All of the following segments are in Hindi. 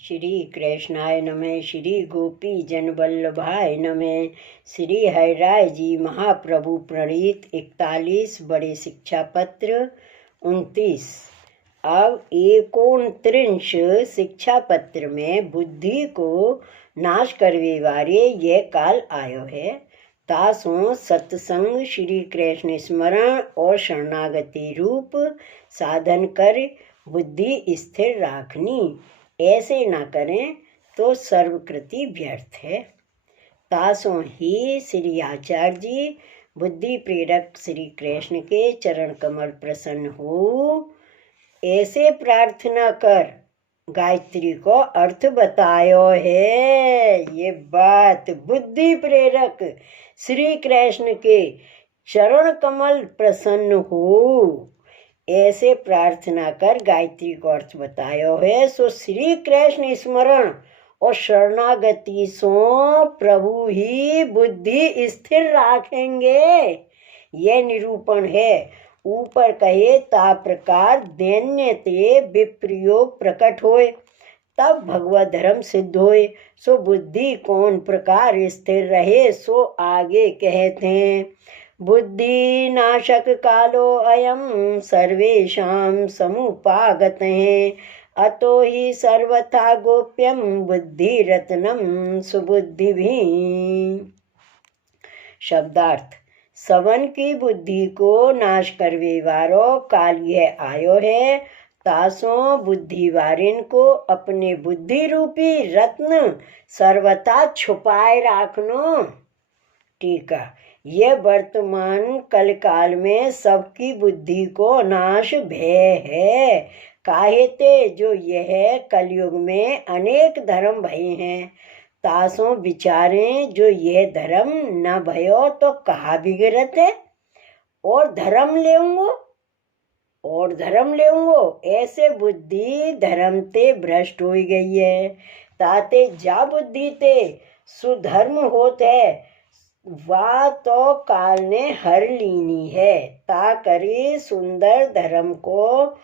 श्री कृष्णाय नमः। श्री गोपी जन वल्लभाय नमः। श्री हरिराय जी महाप्रभु प्रणीत 41 बड़े शिक्षा पत्र 29। अब 39 शिक्षा पत्र में बुद्धि को नाश करवे वारे ये काल आयो है। तासों सत्संग श्री कृष्ण स्मरण और शरणागति रूप साधन कर बुद्धि स्थिर राखनी। ऐसे ना करें तो सर्वकृति व्यर्थ है। तासों ही श्री आचार्य जी बुद्धि प्रेरक श्री कृष्ण के चरण कमल प्रसन्न हो, ऐसे प्रार्थना कर गायत्री को अर्थ बतायो है। ये बात बुद्धि प्रेरक श्री कृष्ण के चरण कमल प्रसन्न हो, ऐसे प्रार्थना कर गायत्री को अर्थ बतायो है। सो श्री कृष्ण स्मरण और शरणागति सो प्रभु ही बुद्धि स्थिर राखेंगे। यह निरूपण है। ऊपर कहे ता प्रकार दैन्य ते विप्रयोग प्रकट होए, तब भगवत धर्म सिद्ध होए। सो बुद्धि कौन प्रकार स्थिर रहे सो आगे कहते हैं। बुद्धि नाशक कालो अयम सर्वेषां समुपागत है, अतो ही सर्वथा गोप्यम बुद्धि रत्नम सुबुद्धि भी। शब्दार्थ। सवन की बुद्धि को नाश करवे वारो काल यह आयो है। तासों बुद्धि वारिन को अपने बुद्धि रूपी रत्न सर्वथा छुपाए राखनो। टीका। यह वर्तमान कल काल में सबकी बुद्धि को नाश भय है। काहेते जो यह कलयुग में अनेक धर्म भये हैं। तासों विचारें जो यह धर्म न भयो तो कहा बिगड़त है। और धर्म लेऊंगो ऐसे बुद्धि धर्म ते भ्रष्ट हो गई है। ताते जा बुद्धि ते सुधर्म होत है, वा तो काल ने हर लीनी है। ता करे सुंदर धर्म को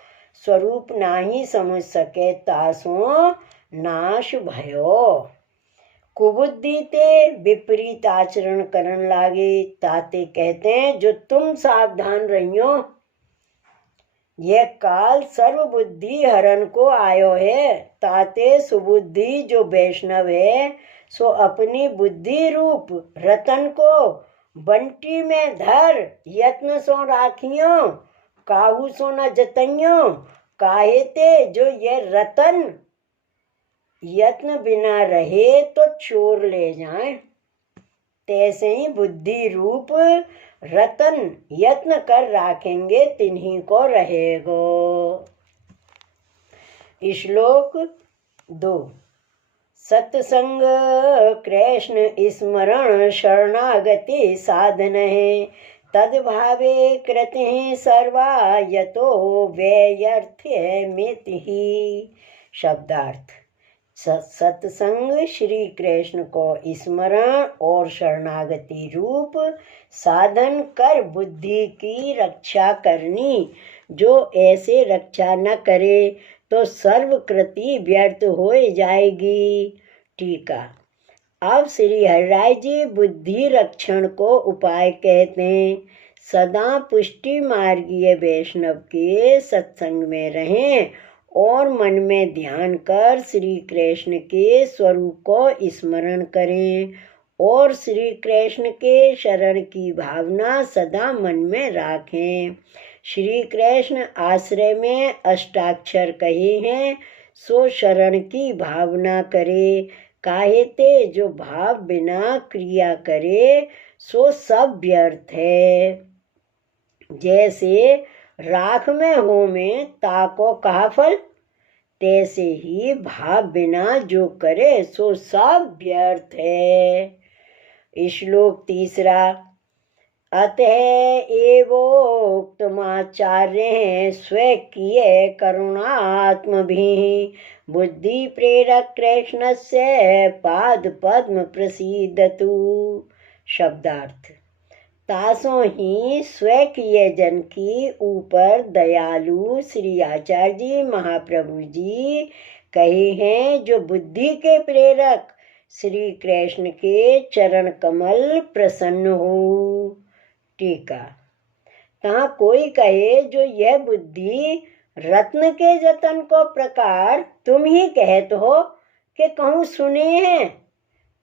स्वरूप नाही समझ सके, तासों नाश भयो। कुबुद्धि ते विपरीत आचरण करन लागे। ताते कहते हैं जो तुम सावधान रहियो, यह काल सर्वबुद्धि हरण को आयो है। ताते सुबुद्धि जो वैष्णव है सो अपनी बुद्धि रूप रतन को बंटी में धर यत्न सो राखियो, काहू सो न जतइयो। काहेते जो यह रतन यत्न बिना रहे तो चोर ले जाए, तैसे ही बुद्धि रूप रतन यत्न कर राखेंगे तिन्हीं को रहेगो। श्लोक 2। सत्संग कृष्ण स्मरण शरणागति साधन है, तद्भावे कृति सर्वा यतो व्यर्थ्य मिति। शब्दार्थ। सत्संग श्री कृष्ण को स्मरण और शरणागति रूप साधन कर बुद्धि की रक्षा करनी। जो ऐसे रक्षा न करे तो सर्वकृति व्यर्थ हो जाएगी। टीका। अब श्री हरिराय जी बुद्धि रक्षण को उपाय कहते हैं। सदा पुष्टि मार्गीय वैष्णव के सत्संग में रहें और मन में ध्यान कर श्री कृष्ण के स्वरूप को स्मरण करें और श्री कृष्ण के शरण की भावना सदा मन में राखें। श्री कृष्ण आश्रय में अष्टाक्षर कहे हैं, सो शरण की भावना करे। काहेते जो भाव बिना क्रिया करे सो सब व्यर्थ है। जैसे राख में हो में ताको कहा फल, तैसे ही भाव बिना जो करे सो सब व्यर्थ है। श्लोक 3। अतः एवोक्तमाचार्य स्वकीय करुणात्म भी बुद्धि प्रेरक कृष्ण से पाद पद्म प्रसीदतु। शब्दार्थ। तासों ही स्वकीय जन की ऊपर दयालु श्री आचार्य जी महाप्रभु जी कहे हैं, जो बुद्धि के प्रेरक श्री कृष्ण के चरण कमल प्रसन्न हो। टीका। तहाँ कोई कहे, जो यह बुद्धि रत्न के जतन को प्रकार तुम ही कहत हो कि कहूँ सुने हैं।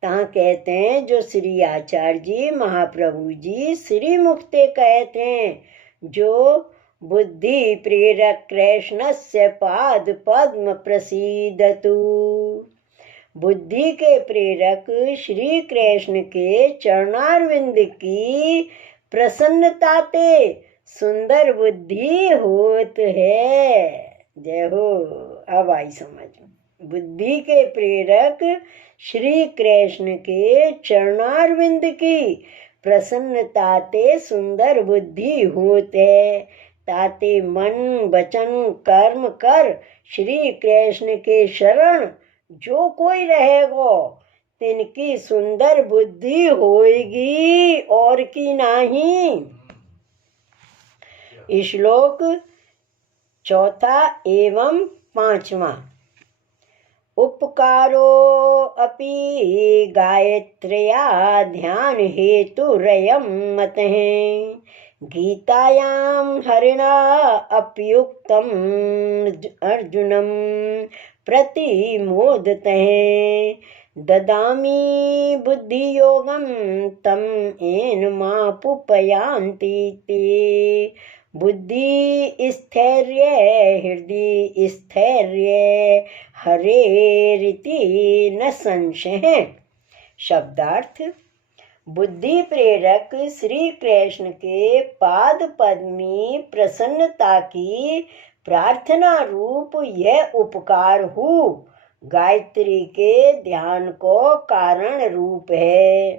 तहाँ कहते हैं, जो श्री आचार्य जी महाप्रभु जी श्री मुक्ते कहते हैं, जो बुद्धि प्रेरक कृष्णस्य पाद पद्म प्रसीदतु। बुद्धि के प्रेरक श्री कृष्ण के चरणारविंद की प्रसन्नता ते सुंदर बुद्धि होत है। जय हो। अब आई समझ। बुद्धि के प्रेरक श्री कृष्ण के चरणारविंद की प्रसन्नता ते सुंदर बुद्धि होत है। ताते मन वचन कर्म कर श्री कृष्ण के शरण जो कोई रहेगो, तिनकी सुंदर बुद्धि होएगी और की नहीं। श्लोक चौथा एवं पांचवा। उपकारो अपि गायत्र्या ध्यान हेतुरयं मतः। गीतायां हरिणा अप्युक्तम् अर्जुनं प्रतिमोदतः। ददामि बुद्धियोगं तं येन मापुपयान्ति ते। बुद्धि स्थैर्य हृदय स्थैर्य हरेरिति न संशय। शब्दार्थ। बुद्धि प्रेरक श्री कृष्ण के पाद पद्मी प्रसन्नता की प्रार्थना रूप यह उपकार हो गायत्री के ध्यान को कारण रूप है।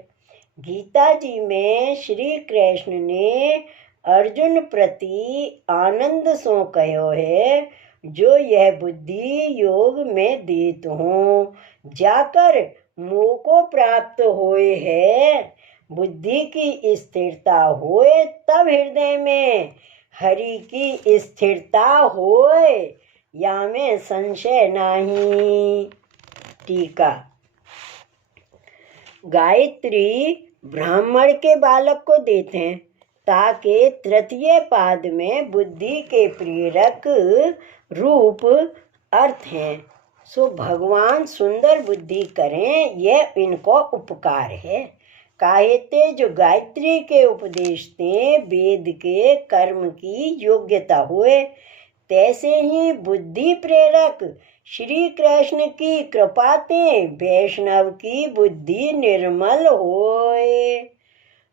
गीता जी में श्री कृष्ण ने अर्जुन प्रति आनंद सो कहो है, जो यह बुद्धि योग में देत हो, जाकर मोह को प्राप्त होए है। बुद्धि की स्थिरता होए तब हृदय में हरि की स्थिरता होए, या में संशय नहीं। टीका। गायत्री ब्राह्मण के बालक को देते हैं, ताकि तृतीय पाद में बुद्धि के प्रेरक रूप अर्थ हैं। सो भगवान सुंदर बुद्धि करें, यह इनको उपकार है। काहेते जो गायत्री के उपदेश ते वेद के कर्म की योग्यता हुए, तैसे ही बुद्धि प्रेरक श्री कृष्ण की कृपाते वैष्णव की बुद्धि निर्मल होए।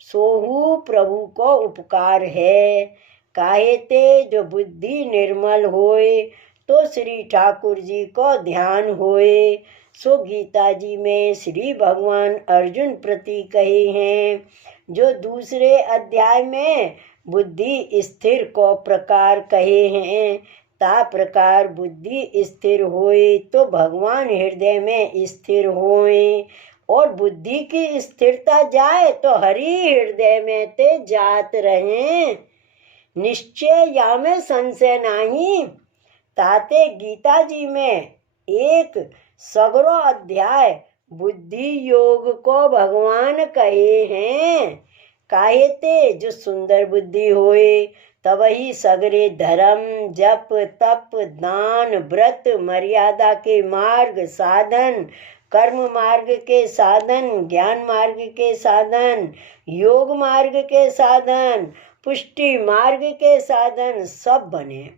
सोहु प्रभु को उपकार है। काहेते जो बुद्धि निर्मल होए, तो श्री ठाकुर जी को ध्यान होए। सो गीता जी में श्री भगवान अर्जुन प्रति कहे हैं, जो दूसरे अध्याय में बुद्धि स्थिर को प्रकार कहे हैं, ता प्रकार बुद्धि स्थिर होए तो भगवान हृदय में स्थिर होए, और बुद्धि की स्थिरता जाए तो हरि हृदय में ते जात रहे। निश्चय या में संशय नहीं। ताते गीता जी में एक सगरो अध्याय बुद्धि योग को भगवान कहे हैं। काहेते जो सुंदर बुद्धि होए, तब ही सगरे धर्म जप तप दान व्रत मर्यादा के मार्ग साधन, कर्म मार्ग के साधन, ज्ञान मार्ग के साधन, योग मार्ग के साधन, पुष्टि मार्ग के साधन सब बने।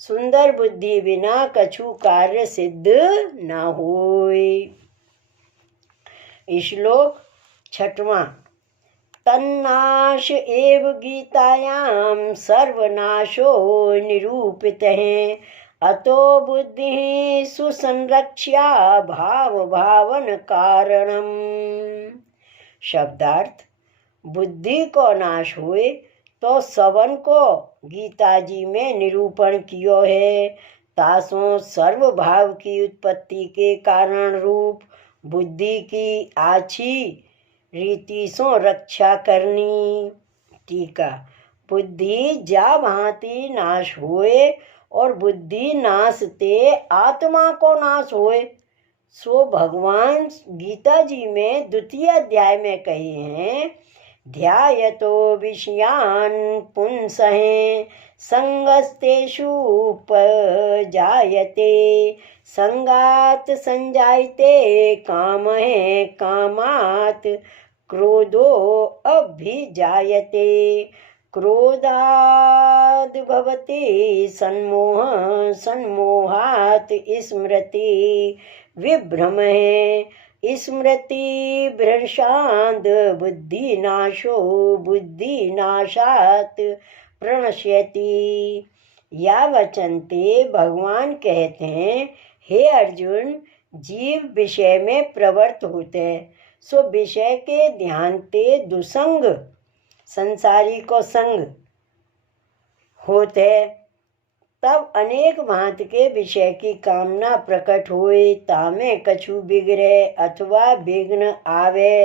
सुंदर बुद्धि बिना कछु कार्य सिद्ध न होए। श्लोक छठवां। तन्नाश एव गीतायां सर्वनाशो निरूपित है। अतो बुद्धि सुसंरक्ष्या भाव भावन कारणम। शब्दार्थ। बुद्धि को नाश हुए तो सवन को गीता जी में निरूपण कियो है। तासों सर्व भाव की उत्पत्ति के कारण रूप बुद्धि की आछी रीति सो रक्षा करनी। टीका। बुद्धि जा भांति नाश हुए और बुद्धि नाश ते आत्मा को नाश होए। सो भगवान गीता जी में द्वितीय अध्याय में कहे हैं, ध्यायतो विषयान पुंसः संगस्तेषु उपजायते संगात संजायते कामः कामात् क्रोधो अभिजायते क्रोधाद् भवति सन्मोह सन्मोहात् स्मृति विभ्रमः स्मृति भ्रंशात् बुद्धिनाशो बुद्धिनाशात् प्रणश्यति। या वचनते भगवान कहते हैं, हे अर्जुन, जीव विषय में प्रवृत्त होते, सो विषय के ध्यान ते दुसंग संसारी को संग होते, तब अनेक भांत के विषय की कामना प्रकट होए, तामे कछु बिगड़े अथवा विघ्न आवे,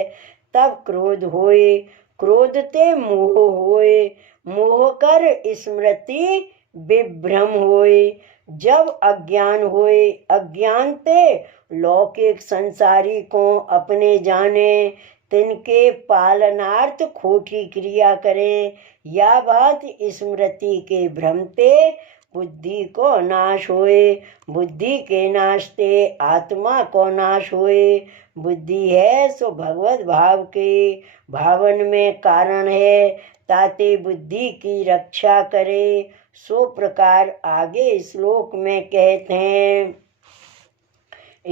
तब क्रोध होए, क्रोध ते मोह होए, मोह कर स्मृति विभ्रम होए, जब अज्ञान होए, अज्ञान ते लौकिक संसारी को अपने जाने, तिनके पालनार्थ खोटी क्रिया करें। या बात स्मृति के भ्रमते बुद्धि को नाश होए, बुद्धि के नाशते आत्मा को नाश होए। बुद्धि है सो भगवत भाव के भावन में कारण है, ताते बुद्धि की रक्षा करे। सो प्रकार आगे श्लोक में कहते हैं।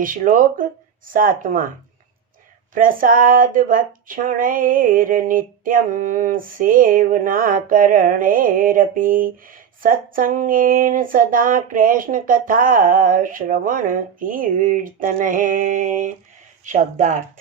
श्लोक 7वां, प्रसाद भक्षणैर्नित्यं सेवनाकरणैरपि सत्संगेन सदा कृष्ण कथा श्रवण कीर्तन है। शब्दार्थ,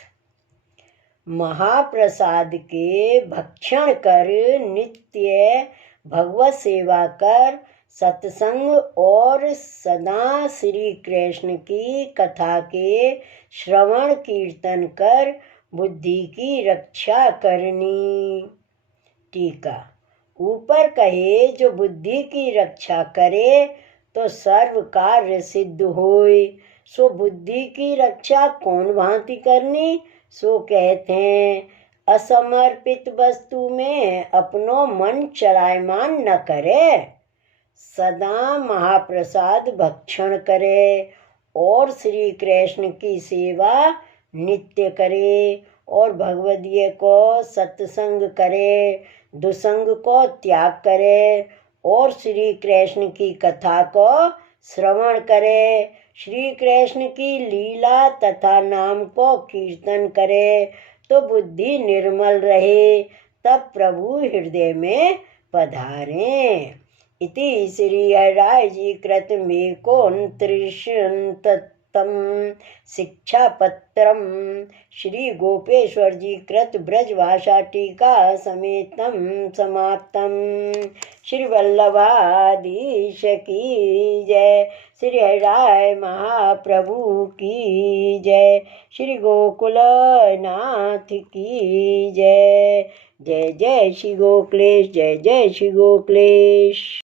महाप्रसाद के भक्षण कर नित्य भगवत सेवा कर सत्संग और सदा श्री कृष्ण की कथा के श्रवण कीर्तन कर बुद्धि की रक्षा करनी। टीका, ऊपर कहे जो बुद्धि की रक्षा करे तो सर्व कार्य सिद्ध होए। सो बुद्धि की रक्षा कौन भांति करनी? सो कहते हैं, असमर्पित वस्तु में अपनो मन चलायमान न करे, सदा महाप्रसाद भक्षण करे और श्री कृष्ण की सेवा नित्य करे और भगवदीय को सत्संग करे, दुसंग को त्याग करे और श्री कृष्ण की कथा को श्रवण करे, श्री कृष्ण की लीला तथा नाम को कीर्तन करे, तो बुद्धि निर्मल रहे, तब प्रभु हृदय में पधारें। इति श्री हरिराय जी कृत मेकोनत्रिशतम शिक्षापत्रम श्री गोपेश्वर जी कृत ब्रजभाषा टीका समेतम समाप्तम। श्री वल्लभाधीश की जय, श्री हरिराय महाप्रभु की जय, श्री गोकुलनाथ की जय। जय जय श्री गोकुलेश, जय जय श्री गोकुलेश।